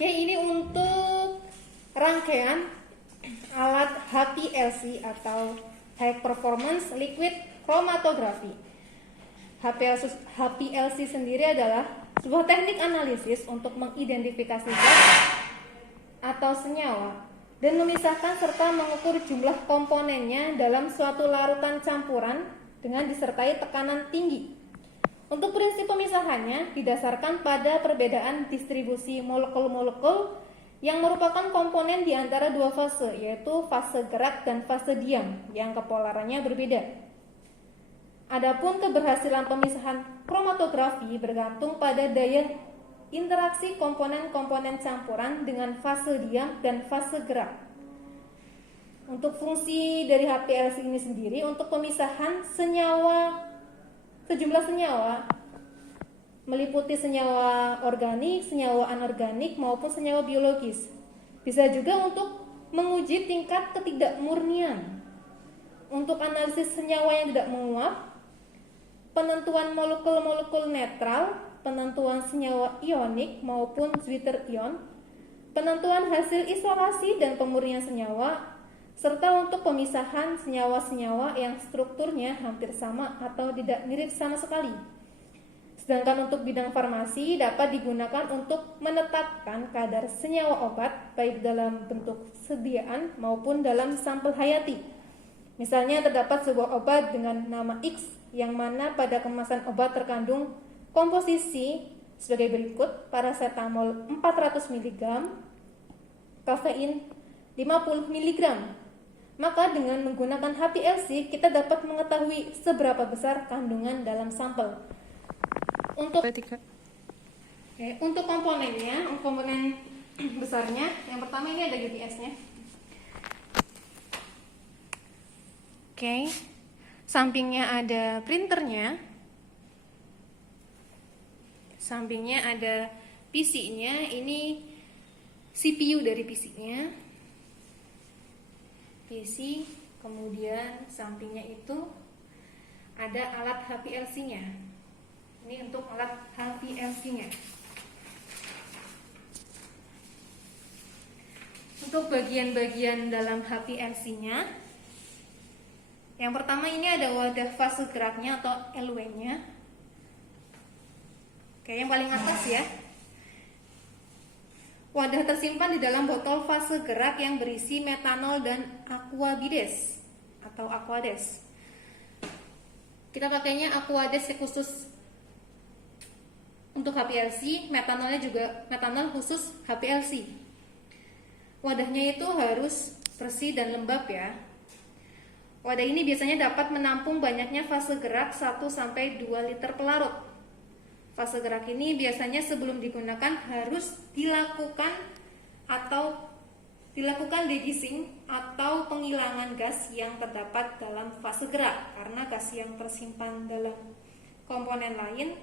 Oke, ini untuk rangkaian alat HPLC atau High Performance Liquid Chromatography. HPLC sendiri adalah sebuah teknik analisis untuk mengidentifikasi zat atau senyawa dan memisahkan serta mengukur jumlah komponennya dalam suatu larutan campuran dengan disertai tekanan tinggi. Untuk prinsip pemisahannya didasarkan pada perbedaan distribusi molekul-molekul yang merupakan komponen di antara dua fase, yaitu fase gerak dan fase diam yang kepolarannya berbeda. Adapun keberhasilan pemisahan kromatografi bergantung pada daya interaksi komponen-komponen campuran dengan fase diam dan fase gerak. Untuk fungsi dari HPLC ini sendiri untuk pemisahan sejumlah senyawa meliputi senyawa organik, senyawa anorganik maupun senyawa biologis. Bisa juga untuk menguji tingkat ketidakmurnian. Untuk analisis senyawa yang tidak menguap, penentuan molekul-molekul netral, penentuan senyawa ionik maupun zwitter ion, penentuan hasil isolasi dan pemurnian senyawa, serta untuk pemisahan senyawa-senyawa yang strukturnya hampir sama atau tidak mirip sama sekali. Sedangkan untuk bidang farmasi dapat digunakan untuk menetapkan kadar senyawa obat baik dalam bentuk sediaan maupun dalam sampel hayati. Misalnya terdapat sebuah obat dengan nama X yang mana pada kemasan obat terkandung komposisi sebagai berikut: paracetamol 400 mg, kafein 50 mg. Maka dengan menggunakan HPLC kita dapat mengetahui seberapa besar kandungan dalam sampel. Untuk komponennya, komponen besarnya, yang pertama ini ada GTS-nya. Oke, sampingnya ada printernya, sampingnya ada PC-nya, ini CPU dari PC-nya. PC, kemudian sampingnya itu ada alat HPLC-nya. Ini untuk alat HPLC-nya. Untuk bagian-bagian dalam HPLC-nya, yang pertama ini ada wadah fase geraknya atau LW-nya. Oke, yang paling atas ya. Wadah tersimpan di dalam botol fase gerak yang berisi metanol dan aquabides atau aquades. Kita pakainya aquades khusus untuk HPLC, metanolnya juga metanol khusus HPLC. Wadahnya itu harus bersih dan lembab ya. Wadah ini biasanya dapat menampung banyaknya fase gerak 1-2 liter pelarut. Fase gerak ini biasanya sebelum digunakan harus dilakukan degising atau penghilangan gas yang terdapat dalam fase gerak, karena gas yang tersimpan dalam komponen lain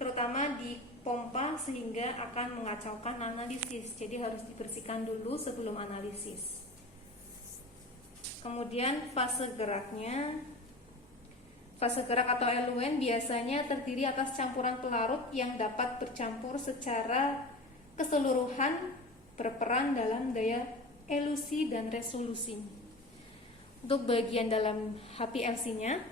terutama dipompa sehingga akan mengacaukan analisis. Jadi harus dibersihkan dulu sebelum analisis. Kemudian fase geraknya, fase gerak atau LUN biasanya terdiri atas campuran pelarut yang dapat bercampur secara keseluruhan, berperan dalam daya elusi dan resolusi. Untuk bagian dalam HPLC-nya,